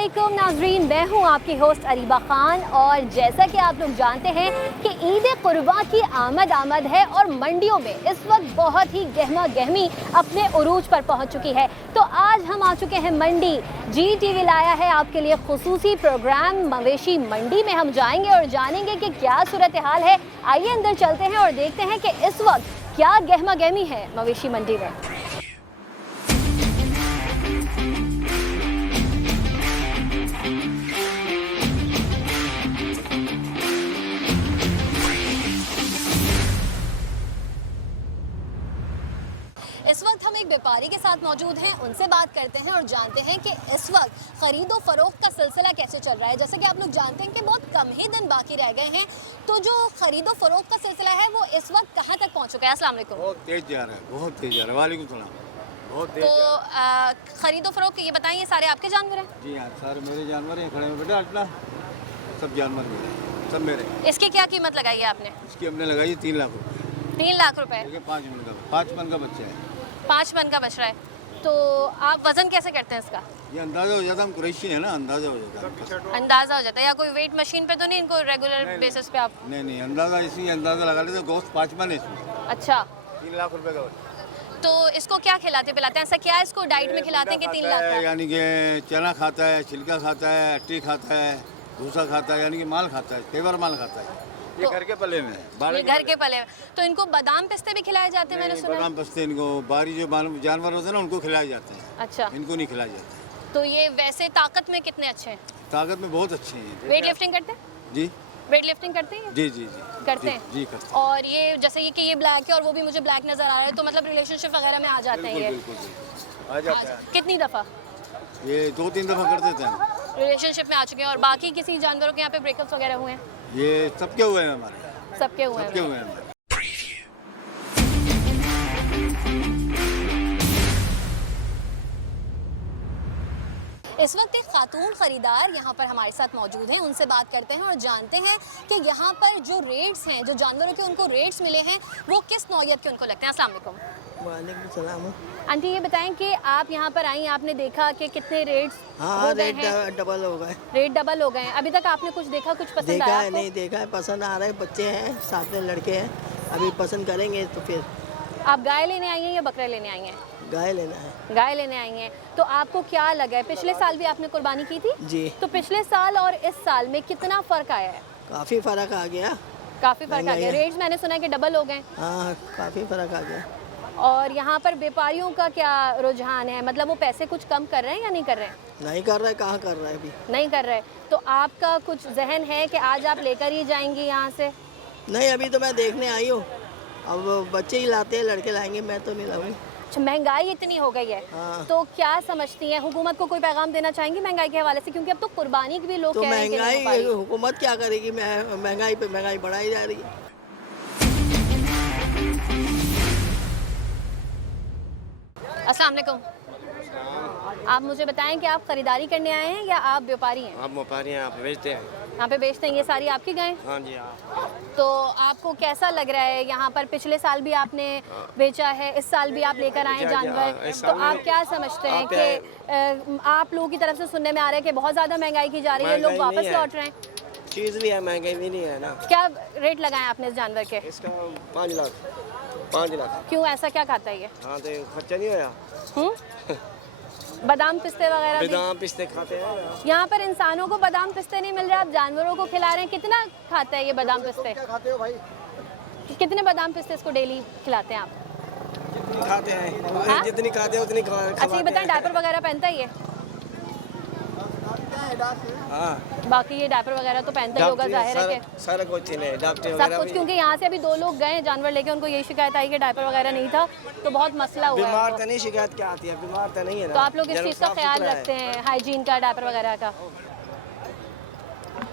अस्सलामुअलैकुम नाजरीन, मैं हूँ आपकी होस्ट अरीबा खान। और जैसा कि आप लोग जानते हैं कि ईद कुर्बान की आमद है और मंडियों में इस वक्त बहुत ही गहमा गहमी अपने उरूज पर पहुँच चुकी है। तो आज हम आ चुके हैं मंडी। GTV लाया है आपके लिए खुसूसी प्रोग्राम मवेशी मंडी में। हम जाएंगे और जानेंगे कि क्या सूरत हाल है। आइए अंदर चलते हैं और देखते हैं कि इस वक्त क्या गहमा गहमी है मवेशी मंडी में। इस वक्त हम एक व्यापारी के साथ मौजूद हैं, उनसे बात करते हैं और जानते हैं कि इस वक्त खरीदो फरोख्त का सिलसिला कैसे चल रहा है। जैसे कि आप लोग जानते हैं कि बहुत कम ही दिन बाकी रह गए हैं, तो जो खरीदो फरोख्त का सिलसिला है वो इस वक्त कहाँ तक पहुँच चुका है? अस्सलाम वालेकुम। बहुत तेज जा रहा है, बहुत तेज जा रहा है। वालेकुम सलाम। बहुत तेज तो खरीदो फरोख्त ये बताएं, ये सारे आपके जानवर हैं? जी हाँ, सारे मेरे जानवर हैं। खड़े हैं बेटा, अटला सब जानवर मेरे, सब मेरे। इसकी क्या कीमत लगाई है आपने? इसकी हमने लगाई 3 लाख रुपए। 3 लाख रुपए। 5 मन का बच्चा है। 5 मन का बच रहा है। तो आप वजन कैसे करते हैं इसका? ये अंदाजा हो जाता है, हम कुरैशी है ना, अंदाजा हो जाता है। अंदाजा हो जाता है या कोई वेट मशीन पे तो नहीं, इनको रेगुलर बेसिस पे आप? नहीं, अंदाजा इसी अंदाजा लगा लेते। गोश्त 5 मन है इसमें। अच्छा, 3 लाख रुपए का बच्चा। तो इसको क्या खिलाते पिलाते हैं? ऐसा क्या है इसको डाइट में खिलाते हैं कि 3 लाख का? यानी कि चना खाता है, छिलका खाता है, अट्टी खाता है, भूसा खाता है, यानी कि माल खाता है, फेवर माल खाता है। ये घर के पले में है। ये घर के पले में। तो इनको बादाम पिस्ते भी खिलाए जाते हैं? मैंने सुना। बादाम पिस्ते इनको बाहरी जो जानवर होते हैं ना, उनको खिलाए जाते हैं। अच्छा, इनको नहीं खिलाए जाते। तो ये वैसे ताकत में कितने अच्छे हैं? ताकत में बहुत अच्छे हैं। वेट लिफ्टिंग करते हैं? जी, वेट लिफ्टिंग करते हैं? जी करते हैं? जी करते हैं। और ये जैसे कि ये ब्लैक है और वो भी मुझे ब्लैक नजर आ रहा है, तो मतलब रिलेशनशिप वगैरह में आ जाते हैं ये? बिल्कुल आ जाता है। कितनी दफ़ा ये 2-3 दफ़ा कर देते हैं। रिलेशनशिप में आ चुके हैं? और बाकी किसी जानवरों के यहाँ पे ब्रेकअप्स वगैरह हुए हैं? ये सबके हुए हैं हमारे। सबके हुए सबके हैं। हुए हैं हमारे। इस वक्त एक खातून खरीदार यहाँ पर हमारे साथ मौजूद हैं, उनसे बात करते हैं और जानते हैं कि यहाँ पर जो रेट्स हैं, जो जानवरों के उनको रेट्स मिले हैं, वो किस नौयत के उनको लगते हैं। अस्सलाम वालेकुम। वालेकुम सलाम। आंटी ये बताएं कि आप यहाँ पर आई, आपने देखा कि कितने रेट्स हाँ, रेट डबल हो गए। रेट डबल हो गए हैं। अभी तक आपने कुछ देखा, कुछ पसंद देखा आया है? आपको? नहीं देखा है, पसंद आ रहा है। बच्चे हैं, साथ में लड़के हैं, अभी पसंद करेंगे तो फिर। आप गाय लेने आई हैं या बकरे लेने आई हैं? गाय लेना है। गाय लेने आई हैं। तो आपको क्या लगा है? पिछले साल भी आपने कुर्बानी की थी? जी। तो पिछले साल और इस साल में कितना फ़र्क आया है? काफ़ी फ़र्क आ गया। काफ़ी फ़र्क आ गया। रेट्स मैंने सुना है कि डबल हो गए। हाँ, काफ़ी फ़र्क आ गया। और यहाँ पर व्यापारियों का क्या रुझान है? मतलब वो पैसे कुछ कम कर रहे हैं या नहीं कर रहे हैं? नहीं कर रहा है, कहाँ कर रहा है अभी? नहीं कर रहे। तो आपका कुछ जहन है कि आज आप लेकर ही जाएंगी यहाँ से? नहीं, अभी तो मैं देखने आई हूँ। अब बच्चे ही लाते हैं, लड़के लाएंगे, मैं तो नहीं लाऊंगी। अच्छा, महंगाई इतनी हो गई है। हाँ। तो क्या समझती हैं, हुकूमत को कोई पैगाम देना चाहेंगी महंगाई के हवाले से? क्योंकि अब तो कुर्बानी भी लोग तो कह रहे हैं कि नहीं हो पा महंगाई रही। हुकूमत क्या करेगी? महंगाई पे महंगाई बढ़ाई जा रही है। अस्सलाम वालेकुम। आप मुझे बताएं कि आप खरीदारी करने आए हैं या आप व्यापारी हैं? आप व्यापारी हैं, आप बेचते हैं? यहाँ पे बेचते हैं। ये सारी आपकी गायें? हाँ जी, हाँ। तो आपको कैसा लग रहा है यहाँ पर? पिछले साल भी आपने बेचा है, इस साल भी आप लेकर आए जानवर, इस तो साल आप में क्या समझते हैं कि आप लोगों की तरफ से सुनने में आ रहा है कि बहुत ज़्यादा महंगाई की जा रही है, लोग महंगाई वापस नहीं है। लौट रहे हैं? चीज़ नहीं है, महंगाई भी नहीं है ना। क्या रेट लगाए आपने इस जानवर के? इसका 5 लाख। क्यों, ऐसा क्या खाता है ये? हाँ, तो खर्चा नहीं होया। बादाम पिस्ते वगैरह भी? बादाम पिस्ते खाते हैं। यहाँ पर इंसानों को बादाम पिस्ते नहीं मिल रहे, आप जानवरों को खिला रहे हैं। कितना खाता है ये बादाम पिस्ते? क्या खाते हो भाई? कितने बादाम पिस्ते इसको डेली खिलाते हैं आप? खाते हैं। हाँ? जितनी खाते हैं उतनी अच्छा ये बताएं, डायपर वगैरह पहनता है ये? हाँ, बाकी ये डायपर वगैरह तो पहनता ही होगा, जाहिर है कि सारा कुछ नहीं, डॉक्टर सब वगैरह कुछ। भी। क्योंकि यहाँ से अभी 2 लोग गए जानवर लेके, उनको यही शिकायत आई कि डायपर वगैरह नहीं था, तो बहुत मसला हुआ है बीमार उनको। तो नहीं, शिकायत क्या आती है? बीमार तो नहीं है ना। तो आप लोग इस जब चीज़ का साफ ख्याल सुथरा है। रखते हैं, हाइजीन का, डायपर वगैरह का?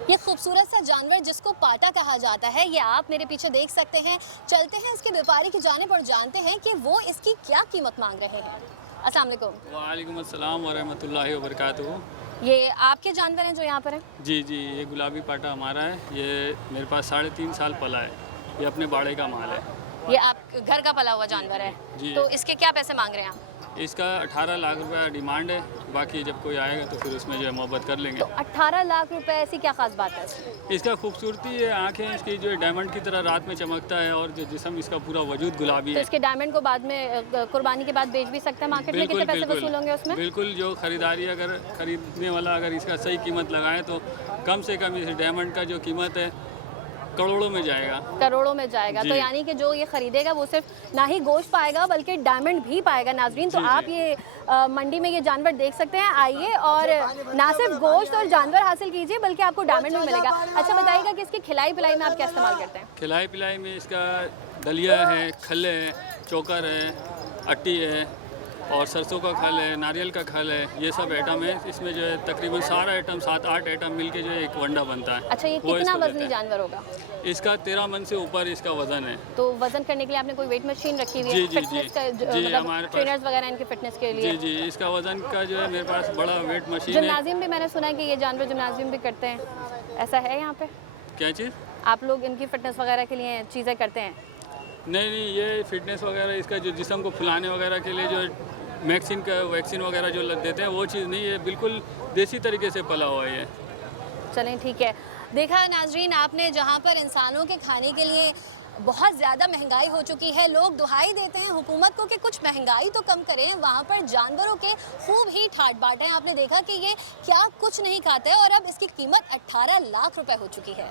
ये खूबसूरत सा जानवर जिसको पाटा कहा जाता है, ये आप मेरे पीछे देख सकते हैं। चलते हैं इसके व्यापारी की जानिब और जानते हैं कि वो इसकी क्या कीमत मांग रहे हैं। अस्सलाम वालेकुम। वालेकुम अस्सलाम व रहमतुल्लाहि व बरकातुहू। ये आपके जानवर हैं जो यहाँ पर हैं? जी, ये गुलाबी पाटा हमारा है। ये मेरे पास 3.5 साल पला है। ये अपने बाड़े का माल है। ये आप घर का पला हुआ जानवर है? जी। तो इसके क्या पैसे मांग रहे हैं आप? इसका 18 लाख रुपया डिमांड है, बाकी जब कोई आएगा तो फिर उसमें जो है मोहब्बत कर लेंगे। तो 18 लाख रुपए ऐसी क्या खास बात है इसमें? इसका खूबसूरती है, आंखें इसकी जो है डायमंड की तरह रात में चमकता है और जो जिस्म इसका पूरा वजूद गुलाबी तो है। इसके डायमंड को बाद में कुर्बानी के बाद बेच भी सकते हैं मार्केट में? कितने पैसे वसूल होंगे उसमें? बिल्कुल, जो खरीदारी अगर खरीदने वाला अगर इसका सही कीमत लगाए तो कम से कम इस डायमंड का जो कीमत है करोड़ों में जाएगा। करोड़ों में जाएगा। तो यानी कि जो ये खरीदेगा वो सिर्फ ना ही गोश्त पाएगा बल्कि डायमंड भी पाएगा। नाजरीन, तो आप ये मंडी में ये जानवर देख सकते हैं, आइए और ना सिर्फ गोश्त और जानवर हासिल कीजिए बल्कि आपको डायमंड भी मिलेगा। अच्छा बताइएगा कि इसकी खिलाई पिलाई में आप क्या इस्तेमाल करते हैं? खिलाई पिलाई में इसका दलिया है, खल्ले है, चोकर है, अट्टी है और सरसों का खल है, नारियल का खल है, ये सब आइटम है। इसमें जो है तकरीबन सारा आइटम 7-8 आइटम मिलके जो है एक वंडा बनता है। अच्छा, ये वो कितना इसको वजनी देते हैं। जानवर होगा? इसका 13 मन से ऊपर इसका वजन है। तो वजन करने के लिए आपने कोई वेट मशीन रखी हुई है? जी, जी, फिटनेस जी। का जी, मतलब हमारे पास- ट्रेनर्स वगैरह इनके फिटनेस के लिए? जी जी, इसका वजन का जो है मेरे पास बड़ा वेट मशीन है। जिम्नाजियम भी मैंने सुना है कि ये जानवर जिम्नाजियम भी करते हैं, ऐसा है यहाँ पे? क्या चीज़? आप लोग इनकी फिटनेस वगैरह के लिए चीज़ें करते हैं? नहीं, ये फिटनेस वगैरह इसका जो जिस्म को फुलाने वगैरह के लिए जो वैक्सीन वगैरह जो देते हैं वो चीज़ नहीं है, बिल्कुल देसी तरीके से पला हुआ है ये। चलें ठीक है। देखा नाजरीन आपने, जहाँ पर इंसानों के खाने के लिए बहुत ज़्यादा महंगाई हो चुकी है, लोग दुहाई देते हैं हुकूमत को कि कुछ महंगाई तो कम करें, वहाँ पर जानवरों के खूब ही ठाट बाट हैं। आपने देखा कि ये क्या कुछ नहीं खाता है और अब इसकी कीमत 18 लाख रुपए हो चुकी है।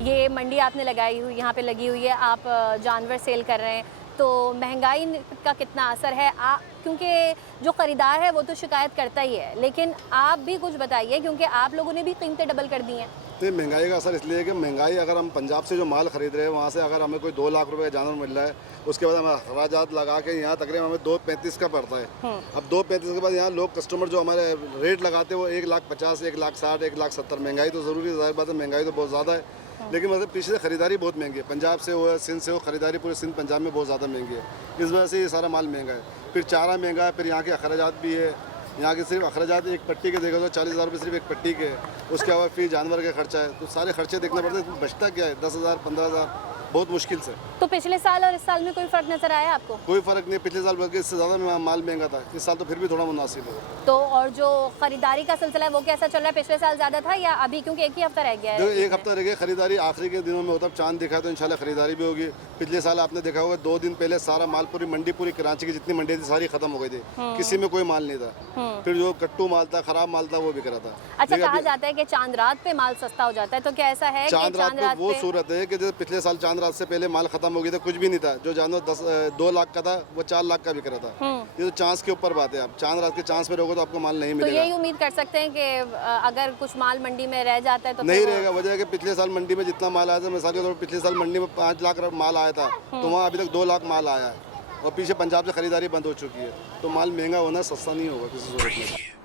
ये मंडी आपने लगाई हुई, यहाँ पे लगी हुई है, आप जानवर सेल कर रहे हैं, तो महंगाई का कितना असर है? क्योंकि जो ख़रीदार है वो तो शिकायत करता ही है, लेकिन आप भी कुछ बताइए क्योंकि आप लोगों ने भी कीमतें डबल कर दी हैं। तो महंगाई का असर इसलिए है कि महंगाई, अगर हम पंजाब से जो माल खरीद रहे हैं वहाँ से अगर हमें कोई 2 लाख रुपए का जानवर मिल रहा है, उसके बाद हमें अखराजात लगा के यहाँ तकरीबन हमें 2.35 का पड़ता है। अब 2.35 के बाद यहाँ लोग कस्टमर जो हमारे रेट लगाते हैं वो 1,50,000, 1,60,000, 1,70,000। महंगाई तो ज़रूरी है, ज़ाहिर बात है, महंगाई तो बहुत ज़्यादा है, लेकिन मतलब पीछे से खरीदारी बहुत महंगी है। पंजाब से हो, सिंध से हो, खरीदारी पूरे सिंध पंजाब में बहुत ज़्यादा महंगी है, इस वजह से ये सारा माल महंगा है। फिर चारा महंगा है, फिर यहाँ के अखराजात भी है। यहाँ के सिर्फ अखराजात एक पट्टी के देखा तो 40,000 रुपये सिर्फ एक पट्टी के, उसके अलावा फिर जानवर का खर्चा है, तो सारे खर्चे देखने पड़ते हैं। बचता क्या है? 10,000, 15,000, बहुत मुश्किल से। तो पिछले साल और इस साल में कोई फ़र्क नज़र आया आपको? कोई फ़र्क नहीं, पिछले साल बल्कि इससे ज़्यादा माल महंगा था, इस साल तो फिर भी थोड़ा मुनासिब है। तो और जो ख़रीदारी का सिलसिला है वो कैसा चल रहा है? पिछले साल ज़्यादा था या अभी, क्योंकि एक ही हफ्ता रह गया है? देखो, एक हफ्ता रह गया, खरीदारी आखिरी के दिनों में होता है, चांद दिखा तो इंशाल्लाह खरीदारी भी होगी। पिछले साल आपने देखा होगा 2 दिन पहले सारा माल, पूरी मंडी, पूरी कराची की जितनी मंडी थी सारी खत्म हो गई थी, किसी में कोई माल नहीं था। फिर जो कट्टू माल था, खराब माल था, वो बिक रहा था। अच्छा, कहा जाता है कि चांद रात पे माल सस्ता हो जाता है, तो क्या ऐसा है कि चांद रात पे वो सूरत है कि जैसे पिछले साल चांद रात से पहले माल खत्म हो गया था, कुछ भी नहीं था। जो जानवर 2 लाख का था वो 4 लाख का बिक रहा था। ये तो चांस के ऊपर बात है। आप चांद रात के चांस पे रहोगे तो आपको माल नहीं तो मिलेगा। यही उम्मीद कर सकते हैं कि अगर कुछ माल मंडी में रह जाता है तो नहीं रहेगा। वजह है कि पिछले साल मंडी में जितना माल आया था, मिसाल के तौर पर पिछले साल मंडी में 5 लाख माल आया था, तो वहाँ अभी तक 2 लाख माल आया है और पीछे पंजाब से खरीदारी बंद हो चुकी है। तो माल महंगा होना, सस्ता नहीं होगा किसी सूरत में।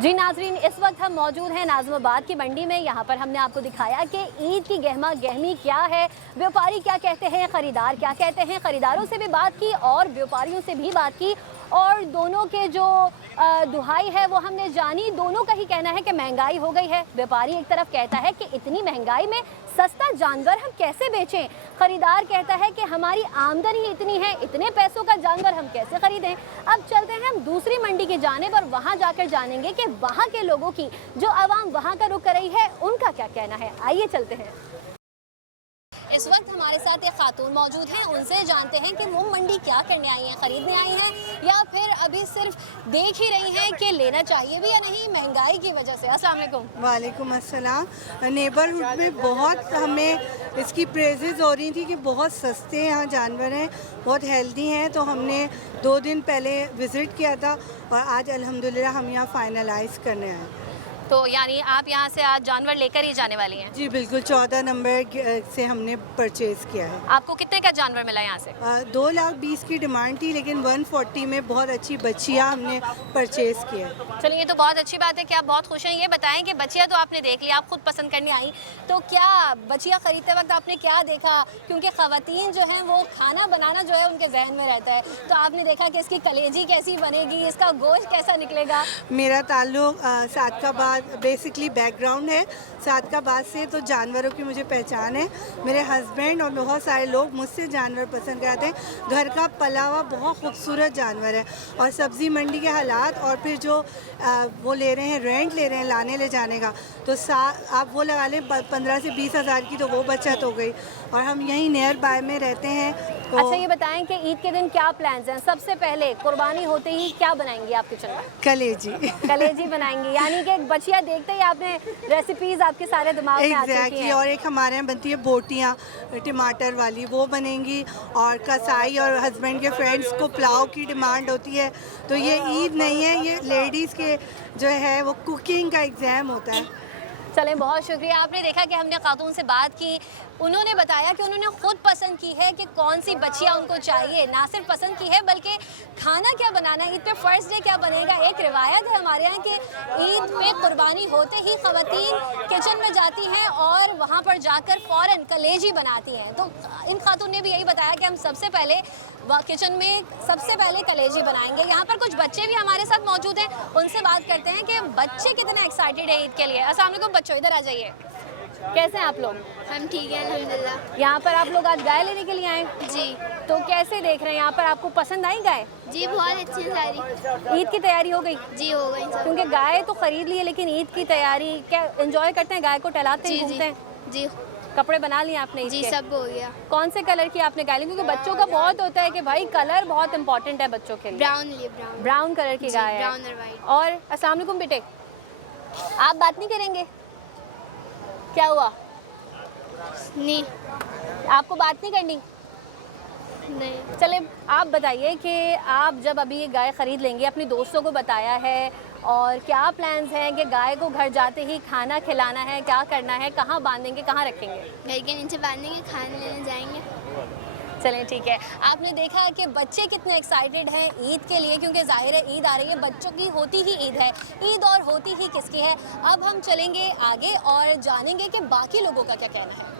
जी नाजरीन, इस वक्त हम मौजूद हैं नाज़िमाबाद की मंडी में। यहाँ पर हमने आपको दिखाया कि ईद की गहमा गहमी क्या है, व्यापारी क्या कहते हैं, ख़रीदार क्या कहते हैं। ख़रीदारों से भी बात की और व्यापारियों से भी बात की और दोनों के जो दुहाई है वो हमने जानी। दोनों का ही कहना है कि महंगाई हो गई है। व्यापारी एक तरफ कहता है कि इतनी महंगाई में सस्ता जानवर हम कैसे बेचें, ख़रीदार कहता है कि हमारी आमदनी इतनी है, इतने पैसों का जानवर हम कैसे ख़रीदें। अब चलते हैं हम दूसरी मंडी की जानिब और वहाँ जाकर जानेंगे कि वहाँ के लोगों की, जो आवाम वहाँ का रुख कर रही है, उनका क्या कहना है। आइए चलते हैं। इस वक्त हमारे साथ एक खातून मौजूद हैं, उनसे जानते हैं कि वो मंडी क्या करने आई हैं, ख़रीदने आई हैं या फिर अभी सिर्फ देख ही रही हैं कि लेना चाहिए भी या नहीं महंगाई की वजह से। अस्सलाम वालेकुम। वालेकुम अस्सलाम। नेबरहुड में बहुत हमें इसकी प्रेजेस हो रही थी कि बहुत सस्ते यहाँ जानवर हैं, बहुत हेल्दी हैं, तो हमने 2 दिन पहले विज़िट किया था और आज अल्हम्दुलिल्लाह हम यहाँ फाइनलाइज़ करने आए। तो यानी आप यहाँ से आज जानवर लेकर ही जाने वाली हैं। जी बिल्कुल, 14 नंबर से हमने परचेज़ किया है। आपको कितने का जानवर मिला यहाँ से? 2,20,000 की डिमांड थी, लेकिन 140 में बहुत अच्छी बच्चियाँ हमने परचेज़ की है। चलिए, ये तो बहुत अच्छी बात है कि आप बहुत खुश हैं। ये बताएं कि बच्चियाँ तो आपने देख लिया, आप खुद पसंद करने आई, तो क्या बच्चियाँ खरीदते वक्त आपने क्या देखा? क्योंकि ख़वातीन जो हैं वो खाना बनाना जो है उनके जहन में रहता है, तो आपने देखा कि इसकी कलेजी कैसी बनेगी, इसका गोश्त कैसा निकलेगा? मेरा ताल्लुक सादकाबाद बेसिकली बैकग्राउंड है, सादकाबाद से, तो जानवरों की मुझे पहचान है। मेरे हस्बैंड और बहुत सारे लोग मुझसे जानवर पसंद करते हैं। घर का पला हुआ बहुत खूबसूरत जानवर है, और सब्ज़ी मंडी के हालात और फिर जो वो ले रहे हैं, रेंट ले रहे हैं लाने ले जाने का, तो आप वो लगा लें 15 से 20 हज़ार की तो वो बचत हो गई, और हम यहीं नियर बाय में रहते हैं। तो अच्छा, ये बताएं कि ईद के दिन क्या प्लान्स हैं? सबसे पहले कुर्बानी होते ही क्या बनाएंगी आप किचन में? कलेजी कलेजी बनाएंगी, यानी कि बच्चियाँ देखते ही आपने रेसिपीज आपके सारे दिमाग में आ चुकी एग्जैक्टली। हैं। और एक हमारे यहाँ बनती है बोटियाँ टमाटर वाली, वो बनेंगी, और कसाई और हस्बैंड के फ्रेंड्स को पुलाव की डिमांड होती है। तो ये ईद नहीं है, ये लेडीज़ के जो है वो कुकिंग का एग्ज़ाम होता है। चलें, बहुत शुक्रिया। आपने देखा कि हमने खातून से बात की, उन्होंने बताया कि उन्होंने खुद पसंद की है कि कौन सी बच्चियाँ उनको चाहिए, ना सिर्फ पसंद की है बल्कि खाना क्या बनाना है, ईद पे फर्स्ट डे क्या बनेगा। एक रिवायत है हमारे यहाँ कि ईद पे कुर्बानी होते ही ख़वातीन किचन में जाती हैं और वहाँ पर जाकर फ़ौरन कलेजी बनाती हैं। तो इन खातून ने भी यही बताया कि हम सबसे पहले किचन में सबसे पहले कलेजी बनाएंगे। यहाँ पर कुछ बच्चे भी हमारे साथ मौजूद हैं, उनसे बात करते हैं कि बच्चे कितने एक्साइटेड हैं ईद के लिए। अस्सलाम वालेकुम बच्चों, इधर आ जाइए। कैसे हैं आप लोग? हम ठीक है अल्हम्दुलिल्लाह। यहाँ पर आप लोग आज गाय लेने के लिए आए? जी तो कैसे देख रहे हैं यहाँ पर, आपको पसंद आई गाय? जी बहुत अच्छी है सारी। ईद की तैयारी हो गई? जी हो गई सब। क्योंकि गाय तो खरीद ली है, लेकिन ईद की तैयारी क्या एंजॉय करते हैं? गाय को टहलाते हैं, जी घूमते हैं? जी कपड़े बना लिए आपने ईद जी के? सब हो गया। कौन से कलर की आपने गाय ली? क्योंकि बच्चों का बहुत होता है कि भाई कलर बहुत इंपॉर्टेंट है बच्चों के लिए। ब्राउन लिए ब्राउन। ब्राउन कलर की जी, गाय है। ब्राउन और वाइट। और अस्सलाम वालेकुम बेटे, आप बात नहीं करेंगे? क्या हुआ? नहीं आपको बात नहीं करनी? नहीं चले, आप बताइए कि आप जब अभी ये गाय ख़रीद लेंगे, अपने दोस्तों को बताया है, और क्या प्लान्स हैं कि गाय को घर जाते ही खाना खिलाना है, क्या करना है, कहाँ बांधेंगे, कहाँ रखेंगे? घर के नीचे बांधेंगे, खाने लेने जाएंगे। चलें ठीक है। आपने देखा कि बच्चे कितने एक्साइटेड हैं ईद के लिए, क्योंकि ज़ाहिर है ईद आ रही है, बच्चों की होती ही ईद है। ईद और होती ही किसकी है? अब हम चलेंगे आगे और जानेंगे कि बाकी लोगों का क्या कहना है।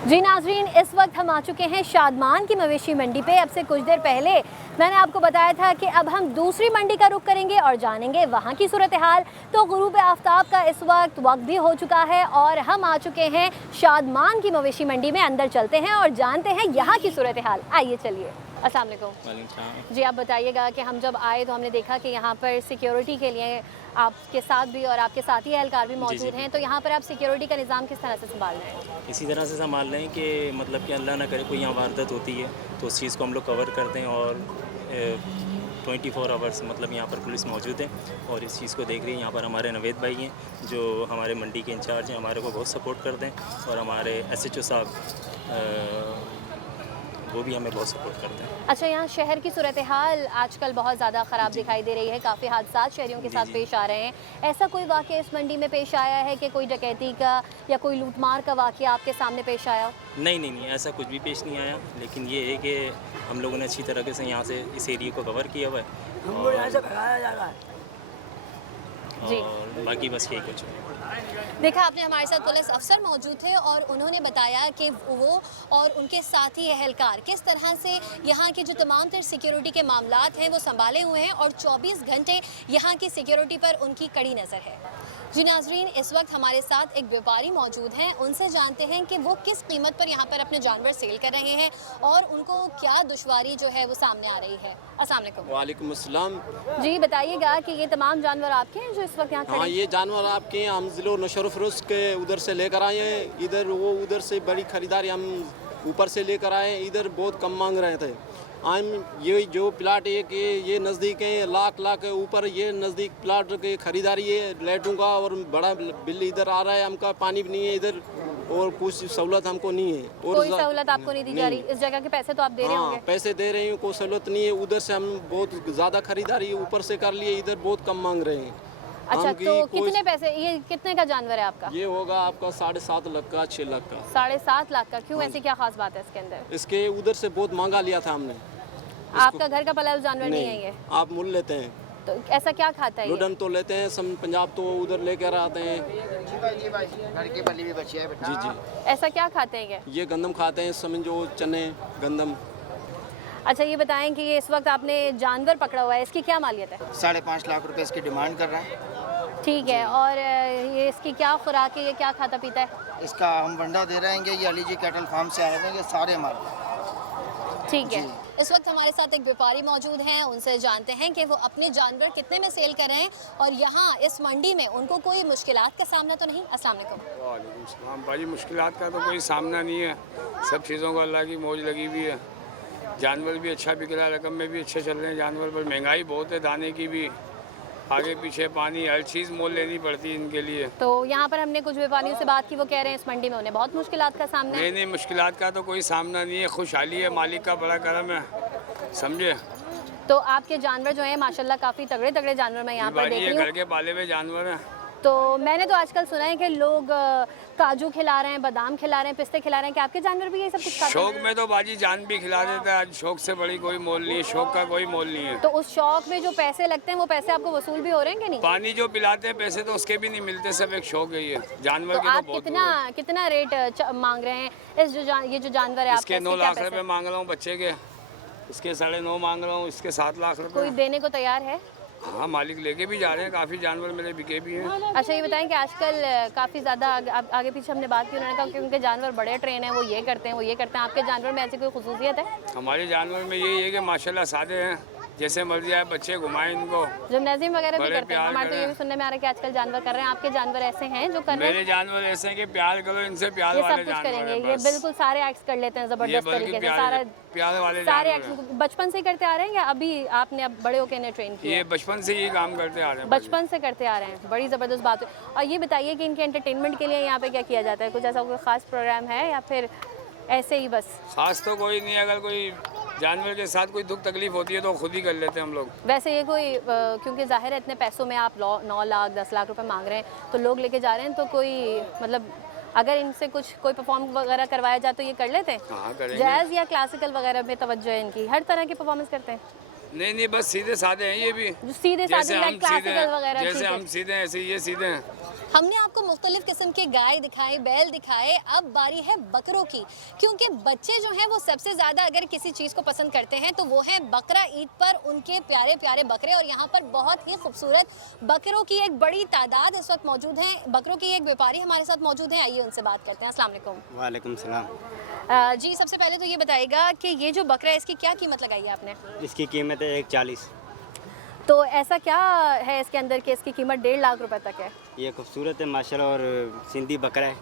जी नाजरीन, इस वक्त हम आ चुके हैं शादमान की मवेशी मंडी पे। अब से कुछ देर पहले मैंने आपको बताया था कि अब हम दूसरी मंडी का रुख करेंगे और जानेंगे वहाँ की सूरत हाल। तो गुरूब आफ्ताब का इस वक्त भी हो चुका है और हम आ चुके हैं शादमान की मवेशी मंडी में। अंदर चलते हैं और जानते हैं यहाँ की सूरत हाल। आइए चलिए। अस्सलाम वालेकुम जी, आप बताइएगा कि हम जब आए तो हमने देखा कि यहाँ पर सिक्योरिटी के लिए आपके साथ भी और आपके साथी एहलकार भी मौजूद हैं, तो यहाँ पर आप सिक्योरिटी का निज़ाम किस तरह से संभाल रहे हैं? इसी तरह से संभाल रहे हैं कि मतलब कि अल्लाह ना करे कोई यहाँ वारदात होती है तो उस चीज़ को हम लोग कवर करते हैं, और 24 आवर्स मतलब यहाँ पर पुलिस मौजूद है और इस चीज़ को देख रही है। यहाँ पर हमारे नवेद भाई हैं जो हमारे मंडी के इंचार्ज हैं, हमारे को बहुत सपोर्ट करते हैं, और हमारे SHO साहब वो भी हमें बहुत सपोर्ट करते हैं। अच्छा, यहाँ शहर की सूरत हाल आजकल बहुत ज़्यादा ख़राब दिखाई दे रही है, काफ़ी हादसात शहरियों के साथ पेश आ रहे हैं। ऐसा कोई वाक़या इस मंडी में पेश आया है कि कोई डकैती का या कोई लूटमार का वाक़या आपके सामने पेश आया? नहीं, ऐसा कुछ भी पेश नहीं आया, लेकिन ये है कि हम लोगों ने अच्छी तरीके से यहाँ से इस एरिया को कवर किया हुआ है, हमको यहाँ से भगाया जा रहा है। और बाकी बस यही कुछ है। देखा आपने, हमारे साथ पुलिस अफसर मौजूद थे और उन्होंने बताया कि वो और उनके साथी एहलकार किस तरह से यहाँ की जो तमाम तर सिक्योरिटी के मामलात हैं वो संभाले हुए हैं और 24 घंटे यहाँ की सिक्योरिटी पर उनकी कड़ी नज़र है। जी नाजरीन, इस वक्त हमारे साथ एक व्यापारी मौजूद हैं, उनसे जानते हैं कि वो किस कीमत पर यहाँ पर अपने जानवर सेल कर रहे हैं और उनको क्या दुश्वारी जो है वो सामने आ रही है। अस्सलाम वालेकुम। वालेकुम अस्सलाम। जी बताइएगा कि ये तमाम जानवर आपके हैं जो इस वक्त यहाँ खड़े हैं? हाँ, ये जानवर आपके हैं। हम ज़िलो नशर फरोश के उधर से लेकर आए हैं, इधर वो उधर से बड़ी खरीदारी हम ऊपर से लेकर आए हैं, इधर बहुत कम मांग रहे थे। हम ये जो प्लाट है कि ये नज़दीक है, लाख के ऊपर ये नज़दीक प्लाट के ख़रीदारी है लाइटों का, और बड़ा बिल इधर आ रहा है, हमका पानी भी नहीं है इधर, और कुछ सहूलत हमको नहीं है। और कोई सहूलत आपको नहीं दी जा रही? इस जगह के पैसे तो आप दे रहे हाँ, होंगे। पैसे दे रहे हैं, कोई सहूलत नहीं है। उधर से हम बहुत ज़्यादा खरीदारी ऊपर से कर लिए, इधर बहुत कम मांग रहे हैं। अच्छा, हमकी तो कोई- कितने पैसे, ये कितने का जानवर है आपका? ये होगा आपका 7.5 लाख का, 6 लाख का। 7.5 लाख का? क्यों, ऐसी क्या खास बात है इसके अंदर? इसके उधर से बहुत महंगा लिया था हमने। आपका घर का पला हुआ जानवर नहीं है ये? आप मूल लेते हैं, तो ऐसा क्या खाता है ये? लुडन तो लेते हैं, सम पंजाब तो उधर लेकर आते हैं। घर की पली भी बची है बेटा। जी। ऐसा क्या खाते हैं ये गंदम खाते हैं, समझो चने गंदम। अच्छा, ये बताएं कि ये इस वक्त आपने जानवर पकड़ा हुआ है, इसकी क्या मालियत है? 5.5 लाख रुपए इसकी डिमांड कर रहा है। ठीक है, और ये इसकी क्या खुराक है, ये क्या खाता पीता है? इसका हम वंडा दे रहे हैं, ये अली जी कैटल फार्म से आए हैं, ये सारे हमारे। ठीक है, इस वक्त हमारे साथ एक व्यापारी मौजूद हैं, उनसे जानते हैं कि वो अपने जानवर कितने में सेल कर रहे हैं और यहाँ इस मंडी में उनको कोई मुश्किलात का सामना तो नहीं? अस्सलाम वालेकुम। वालेकुम सलाम। भाई मुश्किलात का तो कोई सामना नहीं है, सब चीज़ों को अल्लाह की मौज लगी हुई है। जानवर भी अच्छा बिक रहा है, रकम में भी अच्छे चल रहे हैं जानवर, पर महंगाई बहुत है, दाने की भी, आगे पीछे पानी, हर चीज़ मोल लेनी पड़ती है इनके लिए। तो यहाँ पर हमने कुछ व्यापारियों से बात की, वो कह रहे हैं इस मंडी में उन्हें बहुत मुश्किलात का सामना है। नहीं, मुश्किलात का तो कोई सामना नहीं है, खुशहाली है, मालिक का बड़ा करम है, समझे। तो आपके जानवर जो हैं माशाल्लाह काफ़ी तगड़े तगड़े जानवर मैं यहाँ पर देख रही घर हूँ। के पाले हुए जानवर हैं। तो मैंने तो आजकल सुना है कि लोग काजू खिला रहे हैं, बादाम खिला रहे हैं, पिस्ते खिला रहे हैं, कि आपके जानवर भी ये सब कुछ खाते शौक हैं? में तो बाजी जान भी खिला देता है, आज शौक से बड़ी कोई मोल नहीं है, शौक का कोई मोल नहीं है। तो उस शौक में जो पैसे लगते हैं वो पैसे आपको वसूल भी हो रहे हैं कि नहीं? पानी जो पिलाते हैं पैसे तो उसके भी नहीं मिलते, सब एक शौक है ये जानवर तो के। तो आप बहुत कितना रेट मांग रहे हैं इस ये जो जानवर है आपका? इसके 9 लाख रुपए मांग रहा हूँ बच्चे के, इसके 9.5 मांग रहा हूँ, इसके 7 लाख रुपए। कोई देने को तैयार है? हाँ, मालिक लेके भी जा रहे हैं, काफ़ी जानवर मेरे बिके भी हैं। अच्छा, ये बताएं कि आजकल काफ़ी ज़्यादा आगे पीछे हमने बात की, उन्होंने कहा कि उनके जानवर बड़े ट्रेन हैं, वो ये करते हैं, वो ये करते हैं। आपके जानवर में ऐसी कोई खुसूसियत है? हमारे जानवर में यही है कि माशाल्लाह सादे हैं, जैसे मर्जी आए बच्चे घुमाएं इनको। जिम्नाजियम वगैरह भी बड़े करते हैं? प्यार हमारे तो ये करें। भी सुनने में आ रहा है कि आजकल जानवर कर रहे हैं। आपके जानवर ऐसे हैं जो कर रहे मेरे हैं? जानवर ऐसे हैं कि प्यार करो इनसे, प्यार ये वाले सब कुछ जानवर करेंगे, हैं ये बस। बिल्कुल सारे एक्ट्स कर लेते हैं ये ज़बरदस्त बल्कि तरीके से, प्यार वाले सारे जानवर हैं। एक्ट्स बचपन से ही करते आ रहे हैं या अभी आपने अब बड़े होकर इन्हें ट्रेन किया? ये बचपन से ये काम करते आ रहे हैं। बचपन से करते आ रहे हैं, बड़ी ज़बरदस्त बात है। और ये बताइए कि इनके एंटरटेनमेंट के लिए यहाँ पे क्या किया जाता है? कुछ ऐसा कोई ख़ास प्रोग्राम है या फिर ऐसे ही बस? खास तो कोई नहीं, अगर कोई जानवर के साथ कोई दुख तकलीफ होती है तो खुद ही कर लेते हैं हम लोग। वैसे ये कोई क्योंकि जाहिर है इतने पैसों में आप 9 लाख 10 लाख रुपए मांग रहे हैं, तो लोग लेके जा रहे हैं, तो कोई मतलब अगर इनसे कुछ कोई परफॉर्म वगैरह करवाया जाए तो ये कर लेते हैं? हाँ, करेंगे। जैज़ या क्लासिकल वगैरह में तवज्जो है इनकी, हर तरह की परफॉर्मेंस करते हैं? नहीं, बस सीधे साधे हैं ये भी, जो सीधे जैसे साधे हम लाइक सीधे क्लासिकल वगैरह? जैसे ठीक है। हम सीधे हैं ऐसे ये सीधे हैं। हमने आपको मुख्तलिफ किस्म के गाय दिखाए, बैल दिखाए, अब बारी है बकरों की, क्योंकि बच्चे जो हैं वो सबसे ज़्यादा अगर किसी चीज़ को पसंद करते हैं तो वो है बकरा ईद पर उनके प्यारे प्यारे बकरे। और यहाँ पर बहुत ही खूबसूरत बकरों की एक बड़ी तादाद इस वक्त मौजूद हैं। बकरों के एक व्यापारी हमारे साथ मौजूद हैं, आइए उनसे बात करते हैं। अस्सलाम वालेकुम। वालेकुम सलाम। जी, सबसे पहले तो ये बताइएगा कि ये जो बकरा है इसकी क्या कीमत लगाई है आपने? इसकी कीमत है 1.40। तो ऐसा क्या है इसके अंदर कि इसकी कीमत 1.5 लाख रुपए तक है? ये खूबसूरत है माशाल्लाह, और सिंधी बकरा है,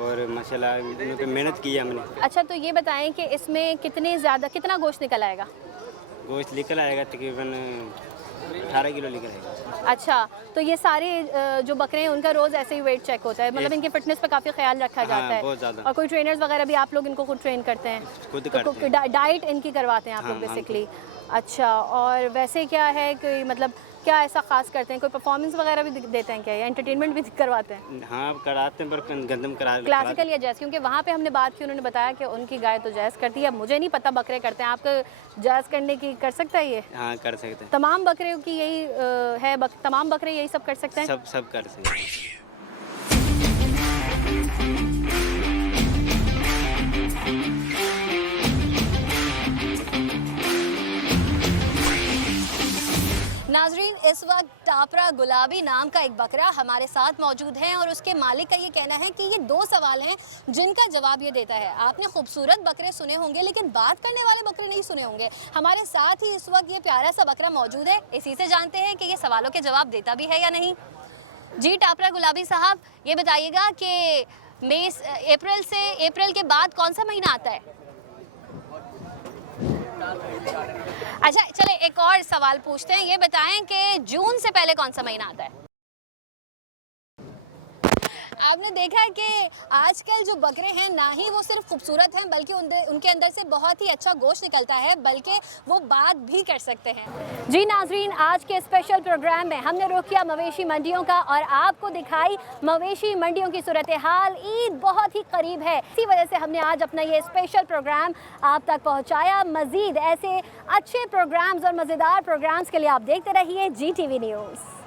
और माशाल्लाह इन पे मेहनत की है हमने। अच्छा, तो ये बताएं कि इसमें कितना गोश्त निकल आएगा? गोश्त निकल आएगा तकरीबन 18 किलो निकल आएगा। अच्छा, तो ये सारे जो बकरे हैं उनका रोज़ ऐसे ही वेट चेक होता है, मतलब इनकी फिटनेस पे काफ़ी ख्याल रखा जाता है? बहुत ज़्यादा। और कोई ट्रेनर्स वगैरह भी आप लोग इनको खुद ट्रेन करते हैं? खुद तो करते हैं। डाइट इनकी करवाते हैं आप लोग बेसिकली? अच्छा, और वैसे क्या है कि मतलब क्या ऐसा खास करते हैं? कोई परफॉर्मेंस वगैरह भी देते हैं क्या, या एंटरटेनमेंट भी करवाते हैं? हाँ, कराते हैं, पर गंदम क्लासिकल या जैज़? क्योंकि वहाँ पे हमने बात की, उन्होंने बताया कि उनकी गाय तो जैज़ करती है, मुझे नहीं पता बकरे करते हैं। आपको जैज़ करने की कर सकता है ये? हाँ, कर सकते हैं। तमाम बकरे की यही है, तमाम बकरे यही सब कर सकते हैं? सब कर सकते हैं। नाजरीन, इस वक्त टापरा गुलाबी नाम का एक बकरा हमारे साथ मौजूद है और उसके मालिक का ये कहना है कि ये 2 सवाल हैं जिनका जवाब ये देता है। आपने खूबसूरत बकरे सुने होंगे लेकिन बात करने वाले बकरे नहीं सुने होंगे। हमारे साथ ही इस वक्त ये प्यारा सा बकरा मौजूद है, इसी से जानते हैं कि ये सवालों के जवाब देता भी है या नहीं। जी टापरा गुलाबी साहब, ये बताइएगा कि अप्रैल के बाद कौन सा महीना आता है? अच्छा, चले एक और सवाल पूछते हैं। ये बताएं कि जून से पहले कौन सा महीना आता है? आपने देखा है कि आजकल जो बकरे हैं ना ही वो सिर्फ खूबसूरत हैं बल्कि उनके अंदर से बहुत ही अच्छा गोश्त निकलता है, बल्कि वो बात भी कर सकते हैं। जी नाजरीन, आज के स्पेशल प्रोग्राम में हमने रुख किया मवेशी मंडियों का और आपको दिखाई मवेशी मंडियों की सूरत हाल। ईद बहुत ही करीब है, इसी वजह से हमने आज अपना ये स्पेशल प्रोग्राम आप तक पहुँचाया। मज़ीद ऐसे अच्छे प्रोग्राम्स और मज़ेदार प्रोग्राम्स के लिए आप देखते रहिए GTV न्यूज़।